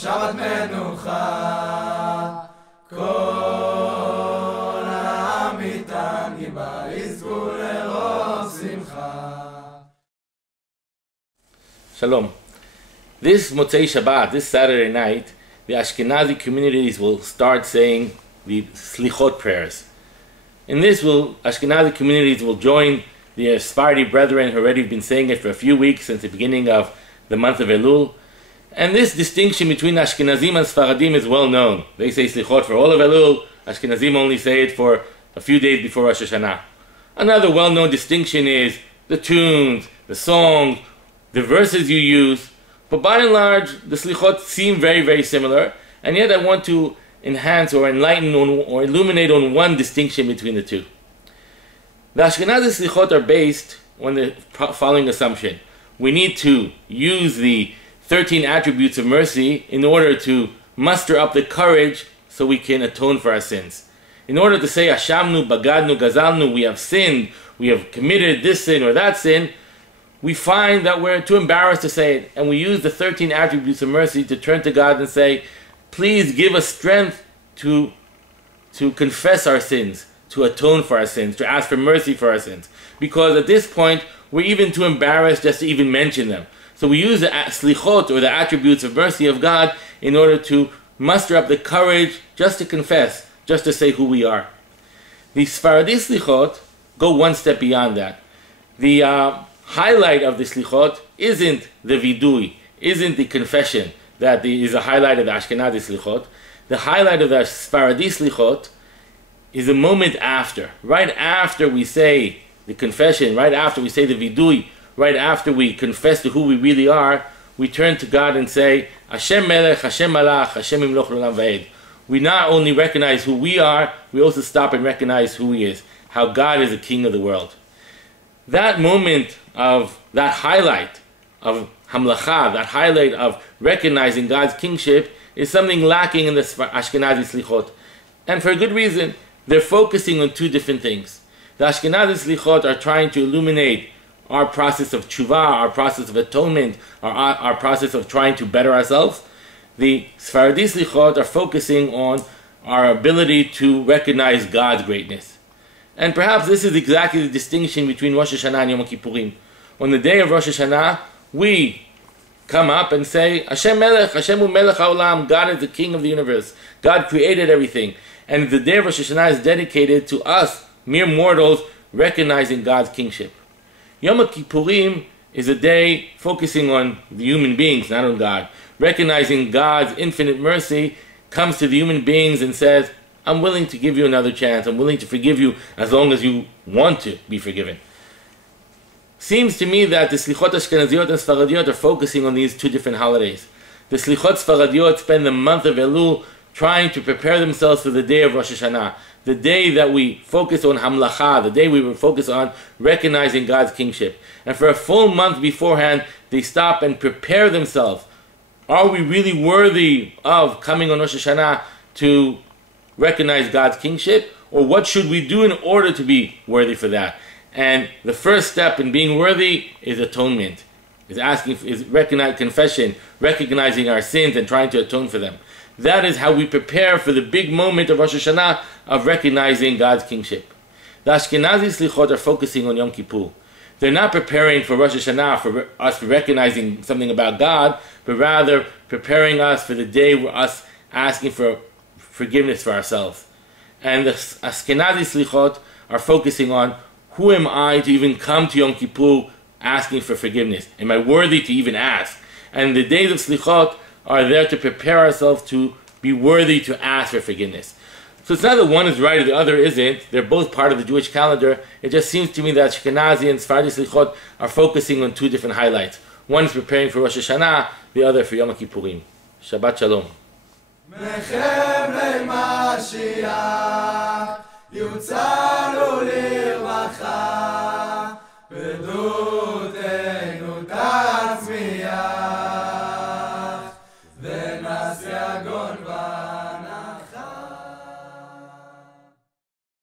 שבת מנוחה, כל העם איתן גיבה יזכו לרוב שמחה. Shalom. This Motzei Shabbat, this Saturday night, the Ashkenazi communities will start saying the Slichot prayers. In this, Ashkenazi communities will join the Sephardi brethren who already been saying it for a few weeks since the beginning of the month of Elul. And this distinction between Ashkenazim and Sfaradim is well known. They say Slichot for all of Elul, Ashkenazim only say it for a few days before Rosh Hashanah. Another well-known distinction is the tunes, the songs, the verses you use, but by and large, the Slichot seem very, very similar, and yet I want to enhance or enlighten or illuminate on one distinction between the two. The Ashkenazi Slichot are based on the following assumption. We need to use the 13 attributes of mercy in order to muster up the courage so we can atone for our sins. In order to say, Ashamnu, Bagadnu, Gazalnu, we have sinned, we have committed this sin or that sin, we find that we're too embarrassed to say it, and we use the 13 attributes of mercy to turn to God and say, please give us strength to confess our sins, to atone for our sins, to ask for mercy for our sins. Because at this point, we're even too embarrassed just to even mention them. So we use the Slichot, or the attributes of mercy of God, in order to muster up the courage just to confess, just to say who we are. The Sephardi Slichot go one step beyond that. The highlight of the Slichot isn't the vidui, isn't the confession that is a highlight of the Ashkenazi Slichot. The highlight of the Sephardi Slichot is a moment after. Right after we say the confession, right after we say the vidui, right after we confess to who we really are, we turn to God and say, Hashem Melech, Hashem Malach, Hashem Imloch L'olam Va'ed. We not only recognize who we are, we also stop and recognize who He is, how God is the King of the world. That moment of that highlight of Hamlacha, that highlight of recognizing God's kingship, is something lacking in the Ashkenazi Slichot. And for a good reason. They're focusing on two different things. The Ashkenazi Slichot are trying to illuminate our process of tshuva, our process of atonement, our process of trying to better ourselves. The Sephardi Slichot are focusing on our ability to recognize God's greatness. And perhaps this is exactly the distinction between Rosh Hashanah and Yom Kippurim. On the day of Rosh Hashanah, we come up and say, Hashem Melech, Hashem hu Melech haolam, God is the King of the universe. God created everything. And the day of Rosh Hashanah is dedicated to us, mere mortals, recognizing God's kingship. Yom Kippurim is a day focusing on the human beings, not on God. Recognizing God's infinite mercy comes to the human beings and says, I'm willing to give you another chance. I'm willing to forgive you as long as you want to be forgiven. Seems to me that the Slichot Ashkenaziot and Sfaradiot are focusing on these two different holidays. The Slichot Sfaradiot spend the month of Elul trying to prepare themselves for the day of Rosh Hashanah, the day that we focus on Hamlacha, the day we will focus on recognizing God's kingship. And for a full month beforehand, they stop and prepare themselves. Are we really worthy of coming on Rosh Hashanah to recognize God's kingship? Or what should we do in order to be worthy for that? And the first step in being worthy is atonement, is confession, recognizing our sins and trying to atone for them. That is how we prepare for the big moment of Rosh Hashanah of recognizing God's kingship. The Ashkenazi Slichot are focusing on Yom Kippur. They're not preparing for Rosh Hashanah for us recognizing something about God, but rather preparing us for the day where us asking for forgiveness for ourselves. And the Ashkenazi Slichot are focusing on, who am I to even come to Yom Kippur asking for forgiveness? Am I worthy to even ask? And the days of Slichot are there to prepare ourselves to be worthy to ask for forgiveness. So it's not that one is right or the other isn't. They're both part of the Jewish calendar. It just seems to me that Ashkenazi and Sephardi Slichot are focusing on two different highlights. One is preparing for Rosh Hashanah, the other for Yom Kippurim. Shabbat Shalom. Mechem le'Mashiach, Yutzalo